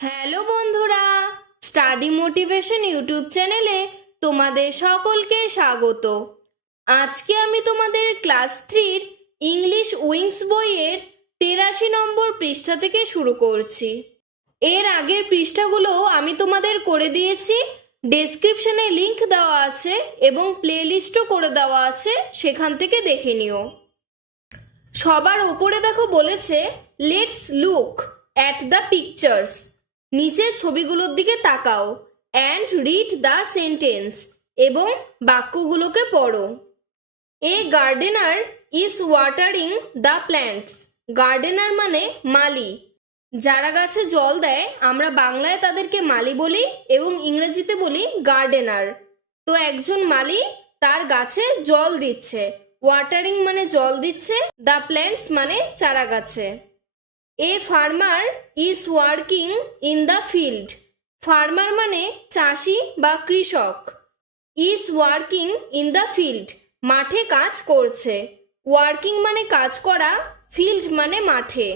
Hello বন্ধুরা, study motivation YouTube চ্যানেলে তোমাদের সকলকে স্বাগত। আজকে আমি তোমাদের ক্লাস 3 ইংলিশ উইংস বইয়ের 83 নম্বর পৃষ্ঠা থেকে শুরু করছি। এর আগের পৃষ্ঠাগুলো আমি তোমাদের করে দিয়েছি, ডেসক্রিপশনে লিংক দেওয়া আছে এবং প্লেলিস্টও করে দেওয়া আছে, সেখান থেকে দেখে নিও। সবার উপরে দেখো বলেছে let's look at the pictures. নিচের ছবিগুলোর দিকে তাকাও অ্যান্ড রিড দ্য সেন্টেন্স এবং বাক্যগুলোকে পড়ো। A gardener is watering the plants. Gardener মানে মালি, যারা গাছে জল দেয় আমরা বাংলায় তাদেরকে মালি বলি এবং ইংরেজিতে বলি গার্ডেনার। তো একজন মালি তার গাছে জল দিচ্ছে, ওয়াটারিং মানে জল দিচ্ছে, দ্য প্ল্যান্টস মানে চারা গাছে। A farmer is working in the field. Farmer মানে চাষি বা কৃষক, is working in the field মাঠে কাজ করছে। ওয়ার্কিং মানে কাজ করা, ফিল্ড মানে মাঠে।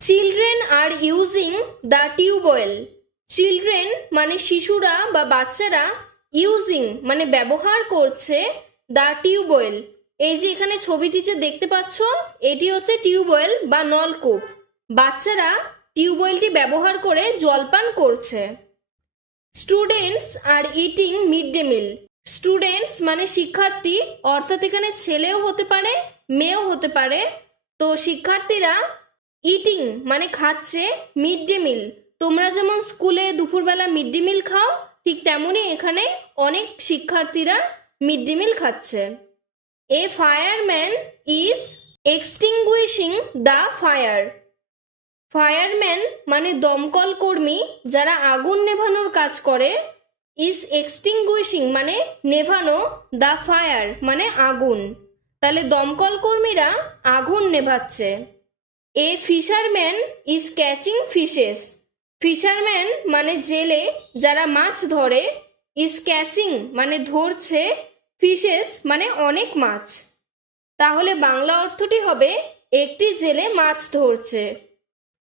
Children are using the tubewell. Children মানে শিশুরা বা বাচ্চারা, ইউজিং মানে ব্যবহার করছে, দ্য টিউবওয়েল। এই যে এখানে ছবিটি যে দেখতে পাচ্ছ, এটি হচ্ছে টিউবওয়েল বা নলকূপ। বাচ্চারা টিউবওয়েলটি ব্যবহার করে জলপান করছে। Students are eating mid day mill. Students মানে শিক্ষার্থী, অর্থাৎ এখানে ছেলেও হতে পারে মেয়েও হতে পারে। তো শিক্ষার্থীরা ইটিং মানে খাচ্ছে, মিড ডে মিল তোমরা যেমন স্কুলে দুপুরবেলা মিড ডে মিল খাও, ঠিক তেমনই এখানে অনেক শিক্ষার্থীরা মিড ডে মিল খাচ্ছে। A fireman is extinguishing the fire. Fireman মানে দমকল কর্মী, যারা আগুন নেভানোর কাজ করে। ইজ এক্সটিংগুইশিং মানে নেভানো, দ্য ফায়ার মানে আগুন। তাহলে দমকল কর্মীরা আগুন নেভাচ্ছে। A fisherman is catching fishes. Fisherman মানে জেলে, যারা মাছ ধরে। ইজ ক্যাচিং মানে ধরছে, ফিশেস মানে অনেক মাছ। তাহলে বাংলা অর্থটি হবে একটি জেলে মাছ ধরছে।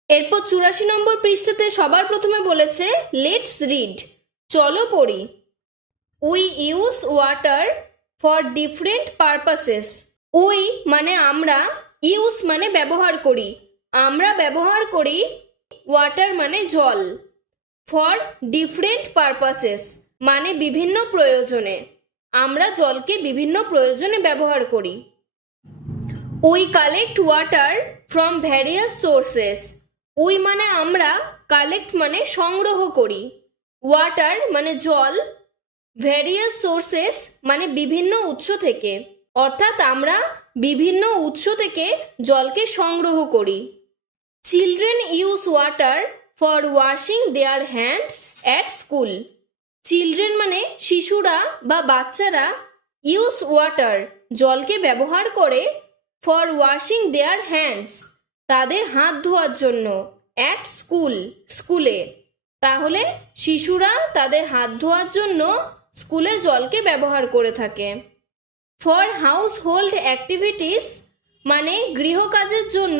এরপর 84 নম্বর পৃষ্ঠাতে সবার প্রথমে বলেছে লেটস রিড, চলো পড়ি। We use water for different purposes. We মানে আমরা, ইউজ মানে ব্যবহার করি, আমরা ব্যবহার করি, ওয়াটার মানে জল, ফর ডিফারেন্ট পারপাসেস মানে বিভিন্ন প্রয়োজনে, আমরা জলকে বিভিন্ন প্রয়োজনে ব্যবহার করি। We collect water from various sources. We মানে আমরা, কালেক্ট মানে সংগ্রহ করি, ওয়াটার মানে জল, ভ্যারিয়াস সোর্সেস মানে বিভিন্ন উৎস থেকে, অর্থাৎ আমরা বিভিন্ন উৎস থেকে জলকে সংগ্রহ করি। Children use water for washing their hands at school. Children মানে শিশুরা বা বাচ্চারা, ইউজ ওয়াটার জলকে ব্যবহার করে, ফর ওয়াশিং দেয়ার হ্যান্ডস তাদের হাত ধোয়ার জন্য, অ্যাট স্কুল স্কুলে। তাহলে শিশুরা তাদের হাত ধোয়ার জন্য স্কুলে জলকে ব্যবহার করে থাকে। ফর হাউস হোল্ড অ্যাক্টিভিটিস মানে গৃহকাজের জন্য,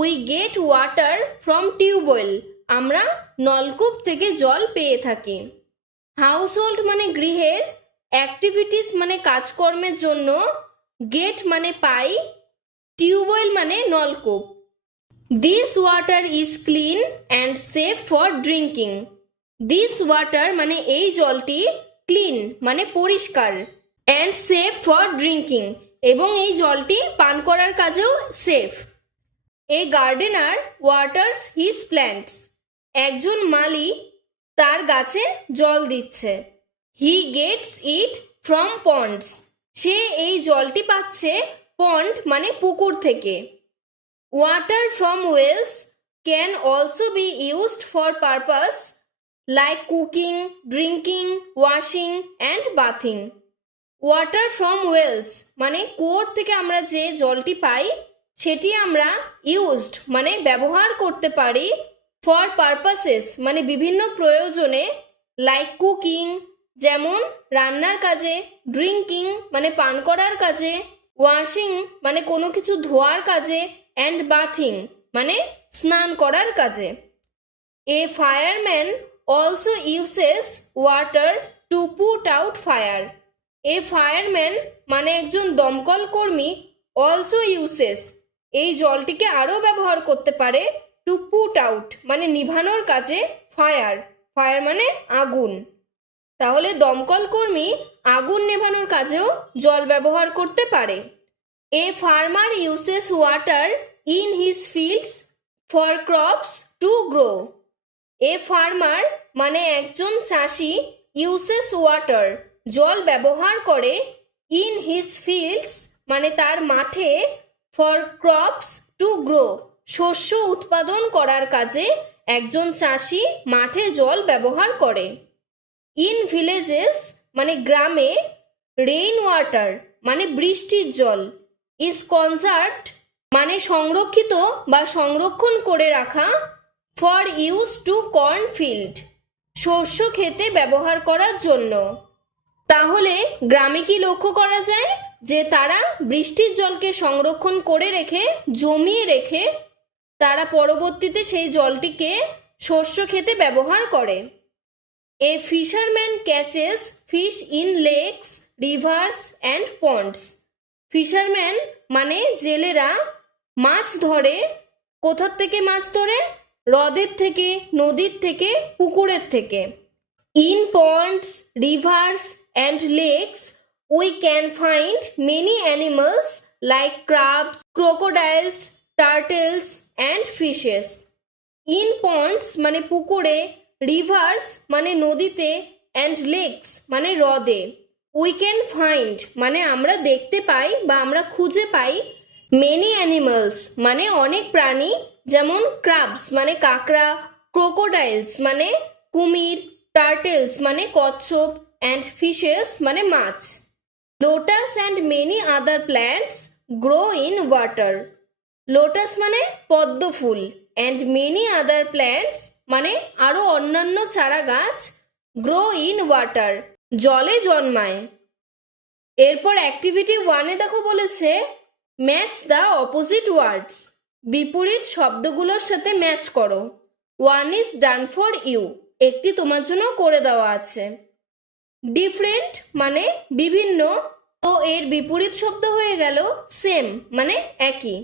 we get water from tubewell আমরা নলকূপ থেকে জল পেয়ে থাকি। হাউস হোল্ড মানে গৃহের, অ্যাক্টিভিটিস মানে কাজকর্মের জন্য, গেট মানে পাই, টিউবওয়েল মানে নলকূপ। This water is clean and safe for drinking. This water মানে এই জলটি, ক্লিন মানে পরিষ্কার, অ্যান্ড সেফ ফর ড্রিঙ্কিং এবং এই জলটি পান করার কাজেও safe. A gardener waters his plants. একজন মালি তার গাছে জল দিচ্ছে। He gets it from ponds. সে এই জলটি পাচ্ছে পন্ড মানে পুকুর থেকে। Water from wells can also be used for purpose like cooking, drinking, washing and bathing. Water from wells মানে কুয়োর থেকে আমরা যে জলটি পাই সেটি আমরা ইউজড মানে ব্যবহার করতে পারি, ফর পারপাসেস মানে বিভিন্ন প্রয়োজনে, লাইক কুকিং যেমন রান্নার কাজে, ড্রিঙ্কিং মানে পান করার কাজে, ওয়াশিং মানে কোনো কিছু ধোয়ার কাজে, অ্যান্ড বাথিং মানে স্নান করার কাজে। এ fireman also uses water to put out fire. A fireman মানে একজন দমকল কর্মী অলসো ইউজেস এই জলটিকে আরও ব্যবহার করতে পারে টু পুট আউট মানে নিভানোর কাজে ফায়ার, ফায়ার মানে আগুন। তাহলে দমকল কর্মী আগুন নেভানোর কাজেও জল ব্যবহার করতে পারে। A farmer uses water in his fields for crops to grow. A farmer মানে একজন চাষি ইউজেস ওয়াটার জল ব্যবহার করে ইন হিজ ফিল্ডস মানে তার মাঠে ফর ক্রপস টু গ্রো শস্য উৎপাদন করার কাজে একজন চাষি মাঠে জল ব্যবহার করে। ইন ভিলেজেস মানে গ্রামে রেইন ওয়াটার মানে বৃষ্টির জল ইজ কনজার্ভড মানে সংরক্ষিত বা সংরক্ষণ করে রাখা for use to corn field শস্য খেতে ব্যবহার করার জন্য। তাহলে গ্রামে কি লক্ষ্য করা যায় যে তারা বৃষ্টির জলকে সংরক্ষণ করে রেখে জমিয়ে রেখে তারা পরবর্তীতে সেই জলটিকে শস্য খেতে ব্যবহার করে। A fisherman catches fish in lakes rivers and ponds. Fisherman মানে জেলেরা মাছ ধরে। কোথার থেকে মাছ ধরে? হ্রদের থেকে, নদীর থেকে, পুকুরের থেকে। In ponds rivers and lakes we can find many animals like crabs crocodiles turtles and fishes. In ponds মানে পুকুরে, রিভার্স মানে নদীতে, অ্যান্ড লেকস মানে হ্রদে। উই ক্যান ফাইন্ড মানে আমরা দেখতে পাই বা আমরা খুঁজে পাই মেনি অ্যানিমালস মানে অনেক প্রাণী, যেমন ক্রাবস মানে কাঁকড়া, ক্রোকোডাইলস মানে কুমির, টার্টেলস মানে কচ্ছপ, অ্যান্ড ফিশেস মানে মাছ। Lotus and many other plants grow in water. Lotus মানে পদ্ম ফুল, অ্যান্ড মেনি আদার প্ল্যান্টস মানে আরও অন্যান্য চারা গাছ গ্রো ইন ওয়াটার জলে জন্মায়। এরপর অ্যাক্টিভিটি 1-এ দেখো বলেছে ম্যাচ দ্য অপোজিট ওয়ার্ডস বিপরীত শব্দগুলোর সাথে ম্যাচ করো। 1 ইজ ডান ফর ইউ একটি তোমার জন্য করে দেওয়া আছে। ডিফারেন্ট মানে বিভিন্ন, তো এর বিপরীত শব্দ হয়ে গেল সেম মানে একই।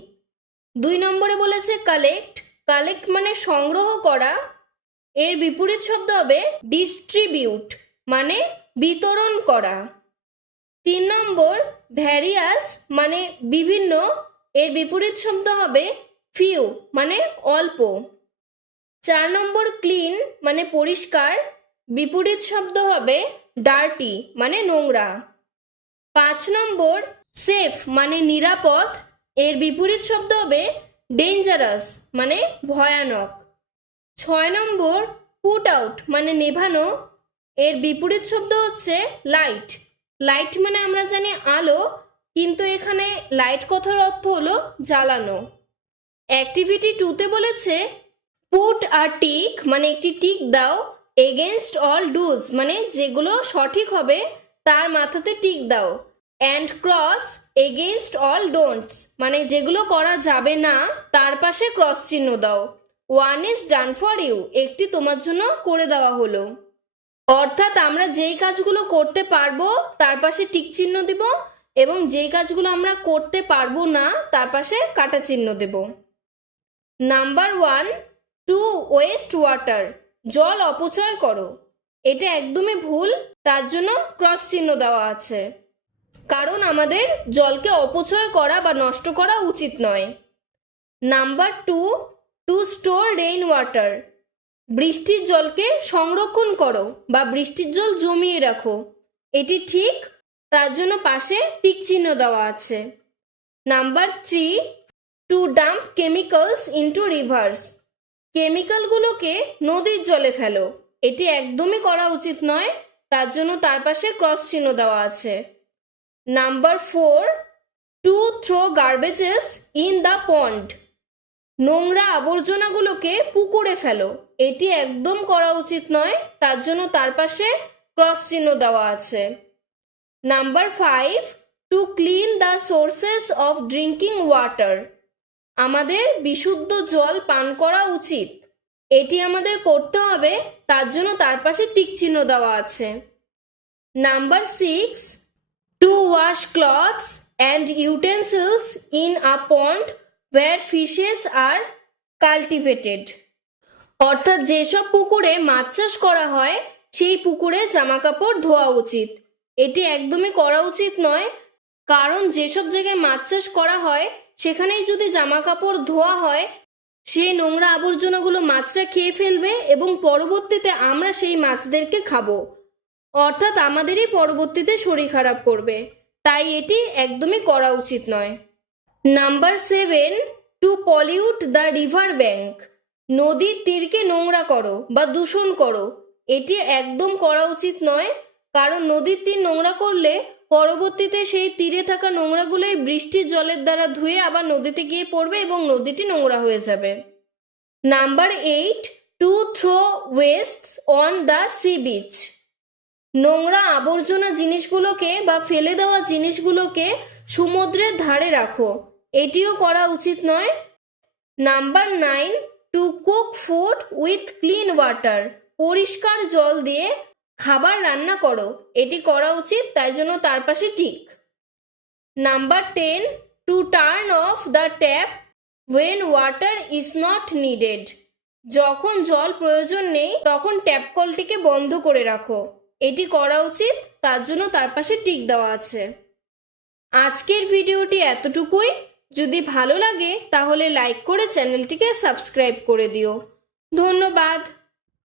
2 নম্বরে বলেছে কালেক্ট, কালেক্ট মানে সংগ্রহ করা, এর বিপরীত শব্দ হবে ডিস্ট্রিবিউট মানে বিতরণ করা। 3 নম্বর ভ্যারিয়াস মানে বিভিন্ন, এর বিপরীত শব্দ হবে ফিউ মানে অল্প। 4 নম্বর ক্লিন মানে পরিষ্কার, বিপরীত শব্দ হবে ডার্টি মানে নোংরা। 5 নম্বর সেফ মানে নিরাপদ, এর বিপরীত শব্দ হবে ডেঞ্জারাস মানে ভয়ানক। 6 নম্বর পুট আউট মানে নেভানো, এর বিপরীত শব্দ হচ্ছে লাইট। লাইট মানে আমরা জানি আলো, কিন্তু এখানে লাইট কথার অর্থ হলো জ্বালানো। অ্যাক্টিভিটি 2-তে বলেছে পুট আ টিক মানে একটি টিক দাও, এগেনস্ট অল ডুজ মানে যেগুলো সঠিক হবে তার মাথাতে টিক দাও, and cross against all don'ts মানে যেগুলো করা যাবে না তার পাশে ক্রস চিহ্ন দাও। 1 ইজ ডান ফর ইউ একটি তোমার জন্য করে দেওয়া হলো। অর্থাৎ আমরা যেই কাজগুলো করতে পারবো তার পাশে টিক চিহ্ন দিব, এবং যেই কাজগুলো আমরা করতে পারবো না তার পাশে কাটা চিহ্ন দেব। নাম্বার 1 টু ওয়েস্ট ওয়াটার জল অপচয় করো, এটা একদমই ভুল, তার জন্য ক্রস চিহ্ন দেওয়া আছে, কারণ আমাদের জলকে অপচয় করা বা নষ্ট করা উচিত নয়। Number 2 two store rain water বৃষ্টির জলকে সংরক্ষণ করো বা বৃষ্টির জল জমিয়ে রাখো, এটি ঠিক, তার জন্য পাশে টিক চিহ্ন দেওয়া আছে। Number 3 to dump chemicals into rivers কেমিক্যালগুলোকে নদীর জলে ফেলো, এটি একদমই করা উচিত নয়, তার জন্য তার পাশে ক্রস চিহ্ন দেওয়া আছে। Number 4 to throw garbages in the pond নোংরা আবর্জনাগুলোকে পুকুরে ফেলো, এটি একদম করা উচিত নয়, তার জন্য তার পাশে ক্রস চিহ্ন দেওয়া আছে। Number 5 to clean the sources of drinking water আমাদের বিশুদ্ধ জল পান করা উচিত, এটি আমাদের করতে হবে, তার জন্য তার পাশে টিক চিহ্ন দেওয়া আছে। Number 6, to wash clothes and utensils in a pond where fishes are cultivated. অর্থাৎ যেসব পুকুরে মাছ চাষ করা হয় সেই পুকুরে জামা কাপড় ধোয়া উচিত। এটি একদমই করা উচিত নয়, কারণ যেসব জায়গায় মাছ চাষ করা হয় সেখানেই যদি জামা কাপড় ধোয়া হয়, সেই নোংরা আবর্জনাগুলো মাছরা খেয়ে ফেলবে এবং পরবর্তীতে আমরা সেই মাছদেরকে খাবো, অর্থাৎ আমাদেরই পরবর্তীতে শরীর খারাপ করবে। তাই এটি একদমই করা উচিত নয়। Number 7, to pollute the river bank. নদীর তীরকে নোংরা করো বা দূষণ করো, এটি একদম করা উচিত নয়, কারণ নদীর তীর নোংরা করলে পরবর্তীতে সেই তীরে থাকা নোংরাগুলোই বৃষ্টির জলের দ্বারা ধুয়ে আবার নদীতে গিয়ে পড়বে এবং নদীটি নোংরা হয়ে যাবে। Number 8, to throw wastes on the sea beach. নোংরা আবর্জনা জিনিসগুলোকে বা ফেলে দেওয়া জিনিসগুলোকে সমুদ্রের ধারে রাখো, এটিও করা উচিত নয়। Number 9, to cook food with clean water. পরিষ্কার জল দিয়ে খাবার রান্না করো, এটি করা উচিত, তাই জন্য তার পাশে ঠিক। Number 10, to turn off the tap when water is not needed. যখন জল প্রয়োজন নেই তখন ট্যাপ কলটিকে বন্ধ করে রাখো, এটি করা উচিত, তার জন্য তার পাশে টিক দেওয়া আছে। আজকের ভিডিওটি এতটুকুই। যদি ভালো লাগে তাহলে লাইক করে চ্যানেলটিকে সাবস্ক্রাইব করে দিও। ধন্যবাদ।